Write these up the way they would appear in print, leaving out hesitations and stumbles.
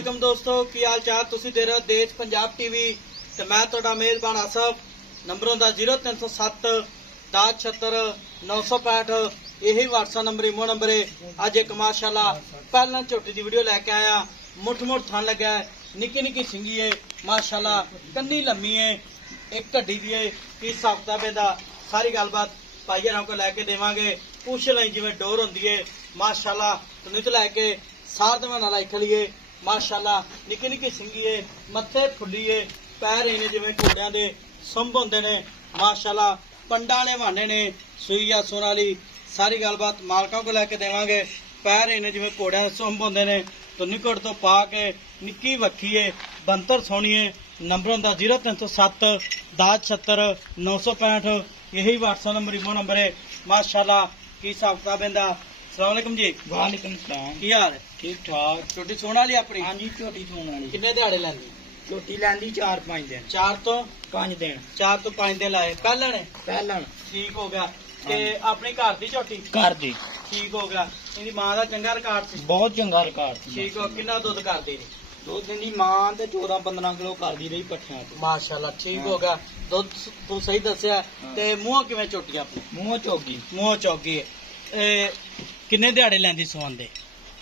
वालेकुम दोस्तों की हाल चाल तुसी दे रहे हो देश पंजाब टीवी ते मैं तुहाडा मेजबान आसफ नंबर होंदा 0307 10 76 965 यही व्हाट्सएप नंबर इमो नंबर है। अज एक माशाल्लाह पहला झोटी की वीडियो लैके आया। मुठ मुठ थन लगा है, निक्की निक्की सिंगी है माशाल्लाह, कन्नी लम्मी है, एक ढड्डी दी है। की हिसाब किताब इहदा सारी गलबात भाई हरां को लैके देवांगे। पूछ लई जिवें डोर होंदी है माशाल्लाह, तुनी तो लैके सार दवाना लाई खली है माशाल्लाह, निक्की निक्की सिंगी है, मत्थे फुली है, पैर इन्हें जिवें घोड़ियां दे संभ होंदे ने माशाल्लाह, पंडा ने वाने ने सूई आ सोन वाली सारी गलबात मालकों को लैके देवांगे। पैर इन्हें जिवें घोड़ियां दे संभ होंदे ने तो निकट तो पा के निक्की वक्खी है, बंतर सोहनी है। नंबर होंदा 0307 10 76 965 यही व्हाट्सएप नंबर इमो नंबर है माशाल्लाह। की हिसाब किताब इहदा? अस्सलाम वालेकुम जी। वालेकुम सलाम। की हाल है? ठीक ठाक। झोटी सोहण वाली अपनी? हाँ जी, झोटी सोहण वाली। किन्ने दिहाड़े लैंदी? झोटी लैंदी 4-5 दिन। 4 तो 5 दिन। 4 तो 5 दिन लाए पहले ने? पहलन ठीक हो गया। ते अपनी घर दी झोटी? घर दी। ठीक हो गया। इहदी मां दा चंगा रिकॉर्ड सी? बहुत चंगा रिकॉर्ड सी। ठीक हो। किन्ना दुध करदी नी? दुध दी मां ते 14-15 किलो करदी रही पट्ठियां ते। माशाल्लाह ठीक हो गया। दुध तू सही दस्या। ते मूंह किवें झोटी अपनी? मूंह चौगी। मूंह चौगी है। किन्ने दिहाड़े लैंदी सोहन दे?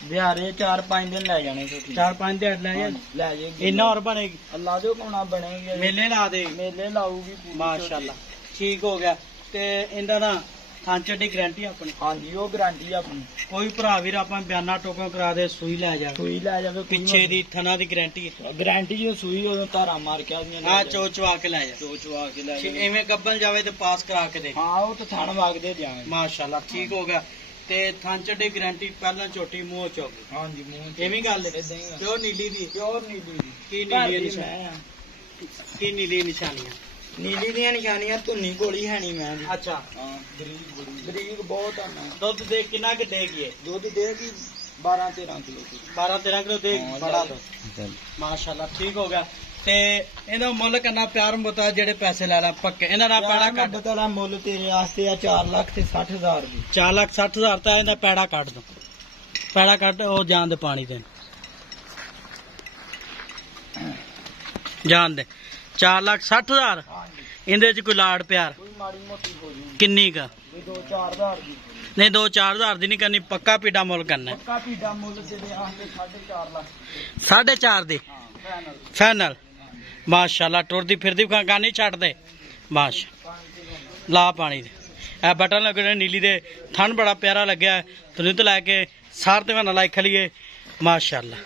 बिहारे 4-5 दिन ले जाने झोटी। 4-5 दिहाड़े लै जा? ले जाएगी। इन्ना और बनेगी? अल्लाह दे हुक्म नाल बनेगी। मेले ला दे? मेले लाऊगी पूरी माशाल्लाह ठीक हो गया। ते इंदा ना थान चड्डी गारंटी अपनी? हाँ जी, वो गारंटी अपनी। कोई भरा वीर आपां बयाना टोका करा दे सूई लै जा? सूई ले जावे। पिछे दी थना दी गारंटी है? गारंटी जो सूई उदों धारा मार के आदमी हाँ चोचवा के लै जा? चोचवा के ले ठीक। जावे। इवें गब्बल जावे ते पास करा के दे? हाँ, वो तो थान वागदे जावे। माशाल्लाह ठीक हो गया। ते थान चड्डी गारंटी पहला झोटी मूंह चौकी? हाँ जी, मूंह एवी गल है? इदां ही प्योर नीली दी? प्योर नीली दी। की घर नीली दी निशानी? मैं आ। की नीली निशानियां? नीली दियां निशानियां धुन्नी गोली है नहीं मैं दी। अच्छा हाँ, बरीक बहुत है मैं। दुध दे किन्ना के देगी है? दुध देगी 12-13 किलो की। 12-13 किलो देगी? हाँ, बड़ा ले। दुध माशाल्लाह ठीक हो गया। ते इहदा मुੱਲ करना प्यार बता जेड़े पैसे ले ला पक्के इहदा ना पैड़ा यार, कट? मैं बता मुੱਲ तेरे वास्ते आ 4,60,000 दी। 4,60,000 ਤਾਂ ਇਹਦਾ ਪੈੜਾ ਕੱਢ ਦੋ। ਪੈੜਾ ਕੱਢ ਉਹ ਜਾਣ ਦੇ ਪਾਣੀ ਦੇ ਜਾਣ ਦੇ। 4,60,000 हाँ जी, ਇਹਦੇ ਚ ਕੋਈ ਲਾੜ ਪਿਆਰ कोई माड़ी मोटी हो जी। ਕਿੰਨੀ ਕਾ? कोई 2-4,000 दी। ਨਹੀਂ 2-4,000 ਦੀ ਨਹੀਂ ਕਰਨੀ, ਪੱਕਾ ਪੀੜਾ ਮੁੱਲ ਕਰਨਾ ਹੈ। पक्का पीड़ा मुੱਲ तेरे वास्ते 4.5 लाख। 4.5 ਦੀ हाँ, फाइनल। ਫਾਈਨਲ ਮਾਸ਼ਾਅੱਲਾ। ਟੁਰਦੀ ਫਿਰਦੀ ਖਾਂ ਨਹੀਂ ਛੱਡਦੇ ਮਾਸ਼ਾ ਲਾ ਪਾਣੀ ਦੇ। ਇਹ ਬਟਨ ਲੱਗੇ ਨੀਲੀ ਦੇ ਥਣ ਬੜਾ ਪਿਆਰਾ ਲੱਗਿਆ। ਤੁਸੀਂ ਤਾਂ ਲੈ ਕੇ ਸਾਰ ਤੇ ਮੈਂ ਲਾਇਕ ਖਲੀਏ ਮਾਸ਼ਾਅੱਲਾ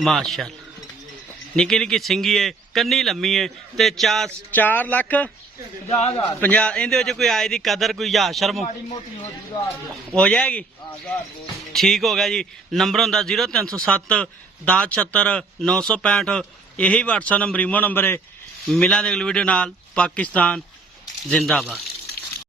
ਮਾਸ਼ਾਅੱਲਾ। ਨਿੱਕੀ ਨਿੱਕੀ ਸਿੰਗੀ ਹੈ, ਕੰਨੀ ਲੰਮੀ ਹੈ ਤੇ 4,50,000 ਇਹਦੇ ਵਿੱਚ ਕੋਈ ਆਏ ਦੀ ਕਦਰ ਕੋਈ ਜਾ ਸ਼ਰਮ माड़ी मोटी हो जी, 1000 दी। ਹੋ ਜਾਏਗੀ? हाँ, 1000 बोल। ठीक हो गया जी। नंबर होंदा 0307 10 76 965 यही व्हाट्सएप नंबर इमो नंबर है। मिलांगे अगली वीडियो नाल। पाकिस्तान जिंदाबाद।